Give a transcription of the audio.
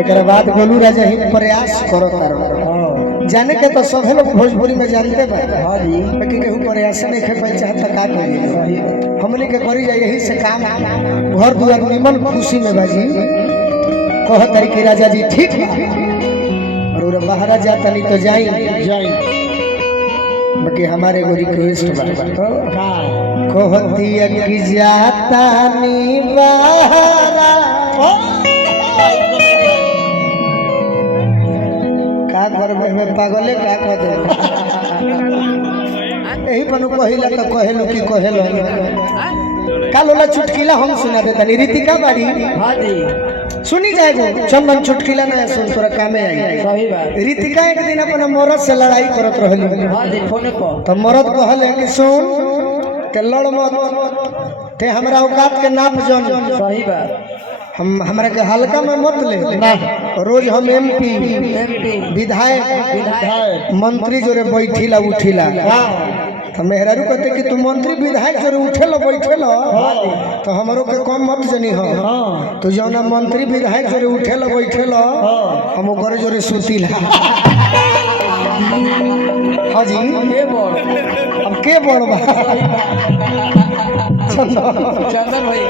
एक बाद गोलू राजा ही प्रयास करो जाने के तो सभी लोग भोजपुरी में जानते बाकी केहू प्रयास नहीं खे पाई चाहता का करी हमने के करी जाए यही से काम घर दुआर निमन खुशी में बाजी कह तरीके राजा जी ठीक और बाहर जाता नहीं तो जाई बाकी हमारे को रिक्वेस्ट कहती कि जाता नहीं बाहर का करबे में पागले का कर दे यही पनु कहिला तो कहेलु कि कहेलो कालोला चुटकीला हम सुना देता रीतिका बाड़ी हां जी सुनी जाएगो चंदन चुटकीला ना सुन तोरा कामे आई सही बात रीतिका एक दिन अपन मरद से लड़ाई करत रहली हां जी फोन पर तो मरद कहले कि सुन के लड़ मत ते हमरा औकात के नाप जन सही बात हमरा के हल्का में मत ले रोज हम एमपी विधायक मंत्री जोरे बैठिला उठिला तो मेहरारू कहते कि तू मंत्री विधायक जोरे उठेलो बैठेलो तो हमरो के कम मत जनी हो तो जौना मंत्री विधायक जोरे उठेलो बैठेलो हम ओकरे जोरे सुतिला हां जी के बोल अब के बोल बा चंदन भाई